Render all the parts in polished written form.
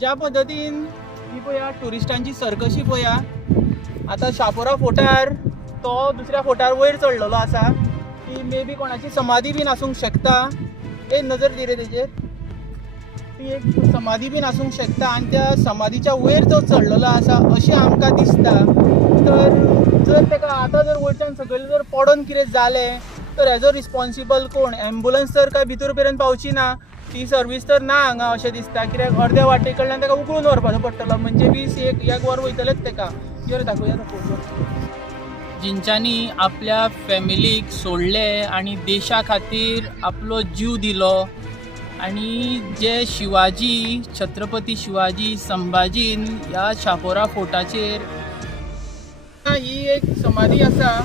ज्या पद्धतीन ही पळया टुरिस्टांची सर्कशी पळया आता शापोरा फोर्टार तो दुसऱ्या फोर्टार वयर चढलेलो आसा ती मे बी कोणाची समाधी बीन आसूंक शकता। एक नजर दी रे तेजेर, ती एक समाधी बीन आसूंक शकता आनी त्या समाधीच्या वयर तो चढलेलो आसा अशें आमकां दिसता। तर जर तेका आतां जर वयच्यान सकयल जर पडोन कितें जालें तर हेजो रिस्पॉन्सिबल कोण? एम्बुलन्स तर काय भितर पर्यंत पावची ना, ती सर्वीस तर ना हांगा अशें दिसता। कित्याक अर्द्या वाटे कडल्यान तेका उखलून व्हरपाचो पडटलो, म्हणजे 20-1 वर वयतलेच तेका। कितें दाखोवया फोटो जिंच्यांनी आपल्या फॅमिलीक सोडले आणि देशा खातीर आपलो जीव दिलो आणि जे शिवाजी छत्रपती शिवाजी संभाजीन ह्या शापोरा फोर्टाचेर ही एक समाधी आसा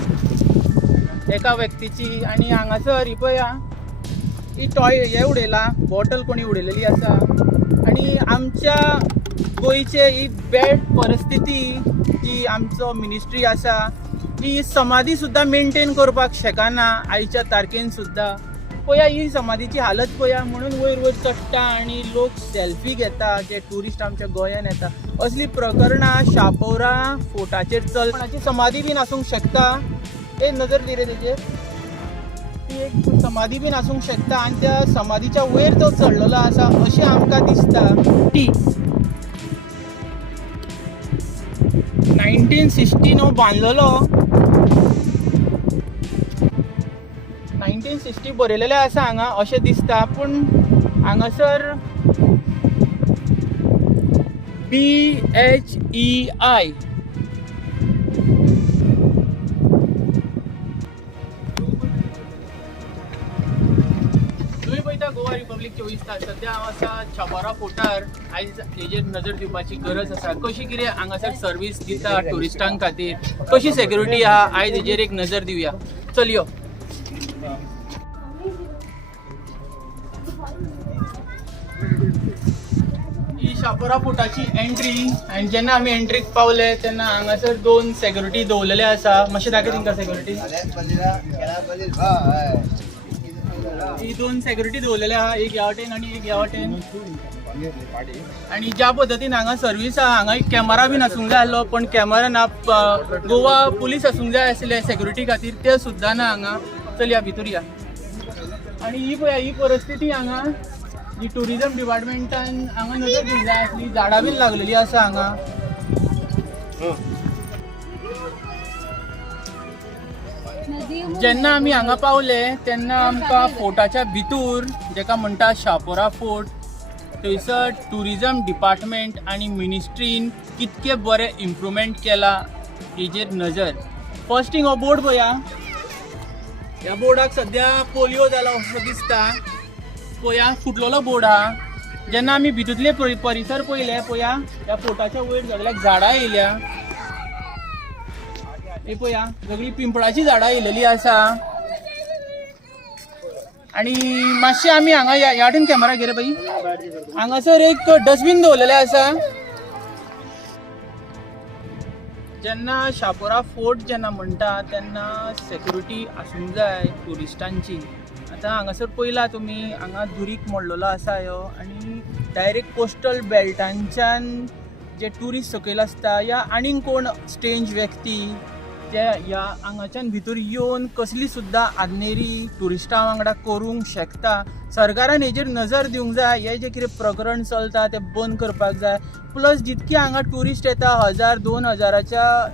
एका व्यक्तीची आणि हांगासर ही पळया ही हे उडयला बॉटल कोणी उडयलेली आसा आणि आमच्या गोंयचे ही बॅड परिस्थिती जी आमचो मिनिस्ट्री आसा ही समाधी सुद्धा मेंटेन करपाक शकना आयच्या तारखेन सुद्धा। पळया ही समाधीची हालत पळया, म्हणून वयर वयर चडटा आणि लोक सेल्फी घेता जे टुरिस्ट आमच्या गोंयान येता। असली प्रकरणां शापोरा फोर्टाचेर कोणाची समाधी बीन आसूंक शकता। एक नजर दी रे तेजेर, ती एक समाधी बीन आसूंक शकता आनी त्या समाधीच्या वयर तो चढलेलो आसा अशें आमकां दिसता। ती 1960 बांदलेलो, 1960 बरयलेले आसा हांगा अशें दिसता, पूण हांगासर BHEI तुम्ही पळयता गोवा रिपब्लीक 24 तास। सध्या हांव आसा शापोरा फोर्टार, आयज हेजेर नजर दिवपाची गरज आसा। कशी कितें हांगासर सर्वीस दिता टुरिस्टांक खातीर, कशी सेक्युरिटी आहा, आयज हेजेर एक नजर दिवया। चल यो। ही शापोरा फोर्टाची एंट्री आनी जेन्ना आमी एंट्रीक पावले तेन्ना हांगासर 2 सेक्युरिटी दवरलेले आसा। मातशें दाखय तांकां सेक्युरिटी। ही 2 सेक्युरिटी दवरलेले आहा, एक ह्या वाटेन आनी एक ह्या वाटेन। आणि ज्या पद्धतीन हांगा सर्वीस आहा हांगा एक कॅमेरा बीन आसूंक जाय आसलो, पण कॅमेरा ना। गोवा पुलीस आसूंक जाय आसले सेक्युरिटी खातीर, ते सुद्धा ना हांगा। चल या भितर या। आणि ही पळया ही परिस्थिती हांगा जी टुरिझम डिपार्टमेंटान हांगा नजर दिवंक जाय आसली। झाडां बीन लागलेली आसा हांगा। जेन्ना आमी हांगा पावले तेन्ना आमकां फोर्टाच्या भितर जेका म्हणटा शापोरा फोर्ट, थंयसर टुरिझम डिपार्टमेंट आनी मिनिस्ट्रीन कितके बरे इम्प्रुवमेंट केला हेजेर नजर। फर्स्ट थिंग हो बोर्ड पळया, ह्या बोर्डाक सद्या पोलिओ जाला असो दिसता। पळया फुटलेलो बोर्ड आहा। जेन्ना आमी भितूतले परिसर पळयले पळया ह्या फोर्टाच्या वयर सगळ्याक झाडां येयल्या। हे पळया सगळी पिंपळाची झाडां येयलेली आसा। आणि मातशें आमी हांगा ह्या वाटेन कॅमेरा घे रे बाई। हांगासर एक डस्टबीन दवरलेले आसा। जेन्ना शापोरा फोर्ट जेन्ना म्हणटा तेन्ना सेक्युरिटी आसूंक जाय टुरिस्टांची। आतां हांगासर पळयला तुमी हांगा दुरीक मोडलेलो आसा ह्यो, आनी डायरेक्ट कोस्टल बेल्टांच्यान जे टुरिस्ट सकयल आसता या आनीक कोण स्ट्रेंज व्यक्ती जे ह्या हांगाच्यान भितर येवन कसली सुद्धा आडनेरी टुरिस्टां वांगडा करूंक शकता। सरकारान हेजेर नजर दिवंक जाय, हे जे कितें प्रकरण चलता ते बंद करपाक जाय। प्लस जितके हांगा टुरिस्ट येता 1000-2000च्या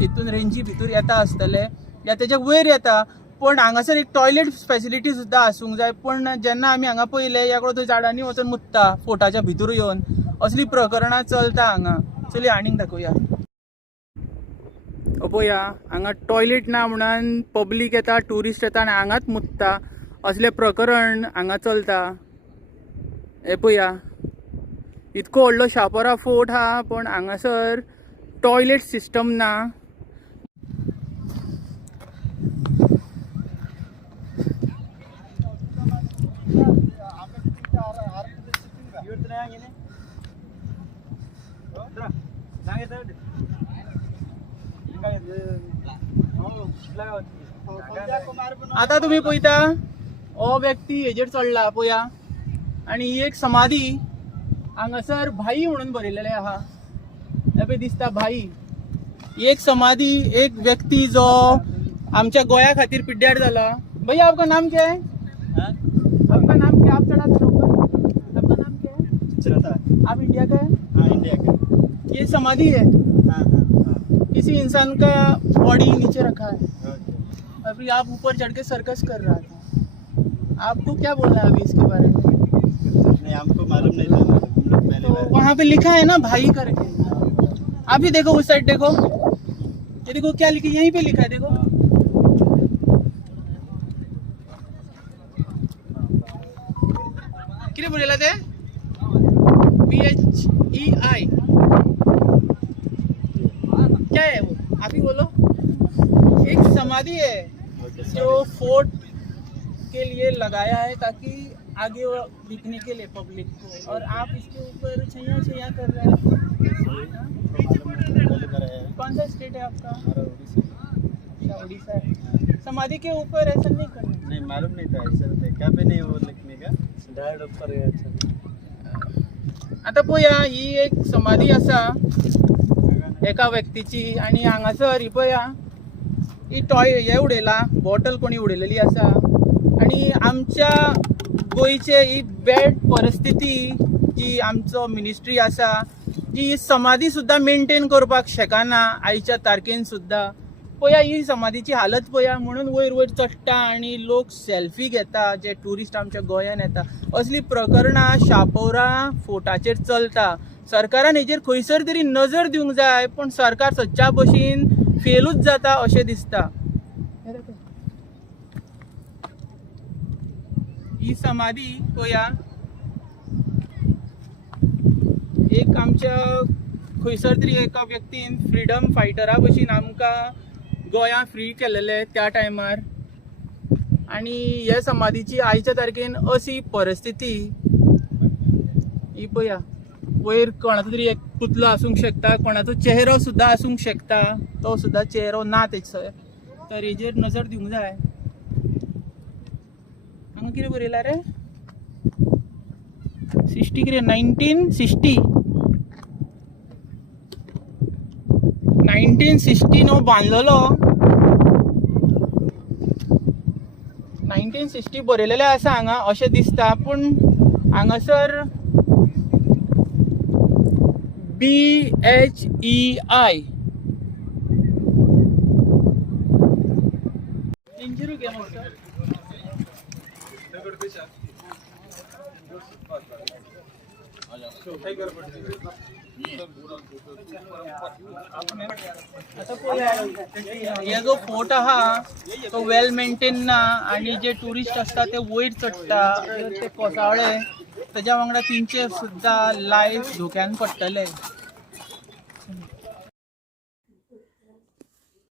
हितून रेंजी भितर येता आसतले या तेच्या वयर येता, पण हांगासर एक टॉयलेट फॅसिलिटी सुद्धा आसूंक जाय। पण जेन्ना आमी हांगा पळयले याकडे थंय झाडांनी वचून मुत्ता फोर्टाच्या भितर येवन, असली प्रकरणां चलता हांगा। चली आनीक दाखोवया। पळया हांगा टॉयलेट ना म्हणून पब्लीक येता, टुरिस्ट येता आनी हांगाच मुत्ता, असले प्रकरण हांगा चलता। हे पळया इतको व्हडलो शापोरा फोर्ट हा, पण हांगासर टॉयलेट सिस्टम ना। आता तुम्ही पळयता हो व्यक्ती हेजेर चढला पळया, आणि ही एक समाधी हांगासर भाई म्हणून बरयलेले आहा. हे पळय दिसता भाई. एक समाधी, एक व्यक्ती जो आमच्या गोया खातीर पिड्ड्यार जाला. भैया आपका नाम क्या है? आपका नाम क्या? आप चढ़ा था ऊपर. आपका नाम क्या है? चलता है. आप इंडिया का है? हाँ इंडिया का. ये समाधि है. हाँ हाँ किसी इंसान का बॉडी नीचे रखा है. हाँ. अभी आप ऊपर चढ़ के सर्कस कर रहा था. आपको क्या बोलना है अभी इसके बारे में? नहीं हमको मालूम नहीं था, हम लोग पहले तो बार. वहाँ पे लिखा है ना भाई करके. आप भी देखो उस साइड देखो. ये देखो क्या लिखा, यहीं पे लिखा है देखो. किती बोलेला ते? PHEI क्या है वो? आप ही बोलो. एक समाधि है जो फोर्ट के लिए लगाया है ताकि आगे वो दिखने के लिए पब्लिक को, और आप इसके ऊपर छैया छैया कर रहे हैं. पहले बार आया है. कौन सा स्टेट है आपका? हमारा उड़ीसा. अच्छा, उड़ीसा है. समाधि के ऊपर ऐसा नहीं करना. नहीं मालूम नहीं था ऐसा देखा भी नहीं वो लिखने का. डायरेक्ट ऊपर गया. आता पळया ही एक समाधी असा एका व्यक्तीची, आणि हांगासर ही पळया ही टॉय हे उडयला, बॉटल कोणी उडयलेली आसा. आणि आमच्या गोंयचे ही बॅड परिस्थिती जी आमचो मिनिस्ट्री आसा जी समाधी सुद्धा मेंटेन करपाक शकना आयच्या तारखेन सुद्धा. पळया ही समाधीची हालत पळया. म्हणून वयर वयर चडटा आणि लोक सेल्फी घेता जे ट्युरिस्ट आमच्या गोंयान येता. असली प्रकरणां शापोरा फोर्टाचेर चलता. सरकारान हेजेर खंयसर तरी नजर दिवंक जाय, पण सरकार सदच्या भशेन फेलूच जाता अशें दिसता. ही समाधी पळया एक आमच्या खंयसर तरी एका व्यक्तीन फ्रीडम फायटरा भशेन आमकां गोंया फ्री केलेले त्या टायमार. आणि ह्या समाधीची आयच्या तारखेन अशी परिस्थिती. ही पळया वयर कोणाचो तरी एक पुतलो आसूंक शकता, कोणाचो चेहरो सुद्धा आसूंक शकता. तो सुद्धा चेहरो ना तेचो, तर हेजेर नजर दिवंक जाय. हांगा कितें बरयला रे? 60 कितें 1960 1960 बांदलेलो. 1960 बरयलेले आसा हांगा अशें दिसता. पूण हांगासर BHEI इंजुरी गेम आसा. हे जो फोर्ट आहा तो वेल मेंटेन ना, आणि जे टुरिस्ट असता ते वयर चडटा ते कोसावळे, त्याच्या वांगडा तेंचे सुद्धा लायफ धोक्यान पडटले.